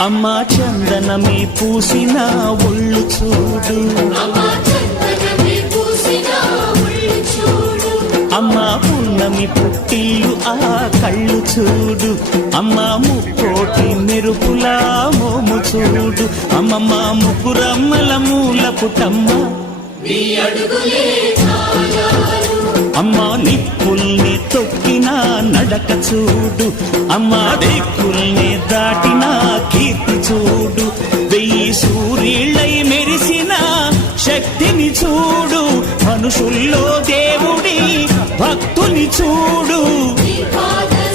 అమ్మా చందనమే పూసిన ఒళ్ళు చూడు, అమ్మా పున్నమి పుట్టిల్లు ఆ కళ్ళు చూడు, అమ్మా ముక్కోటి మెరుపులా మోము చూడు, అమ్మమ్మ ముగ్గురమ్మల మూల పుటమ్మ అమ్మా నిప్పుల్ని తొక్కిన నడక చూడు, అమ్మా దిక్కుల్ని దాటిన కీర్తి చూడు, 1000 సూర్యుళ్ళై మెరిసిన శక్తిని చూడు, మనుషుల్లో దేవుడి భక్తుని చూడు.